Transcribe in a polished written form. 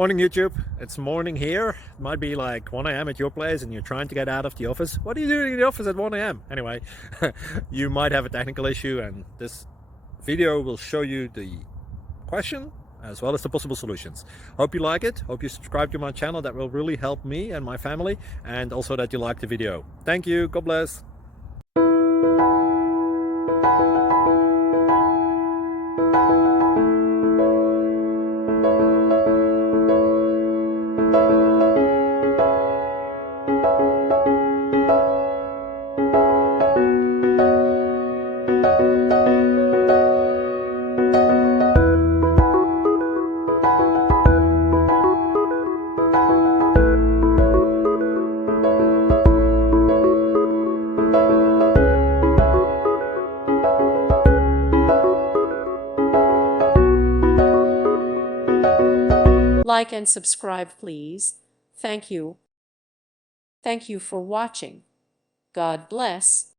Morning YouTube, it's morning here. It might be like 1 a.m. at your place and you're trying to get out of the office. What are you doing in the office at 1 a.m.? Anyway, you might have a technical issue and this video will show you the question as well as the possible solutions. Hope you like it, hope you subscribe to my channel. That will really help me and my family, and also that you like the video. Thank you, God bless. Like and subscribe, please. Thank you. Thank you for watching. God bless.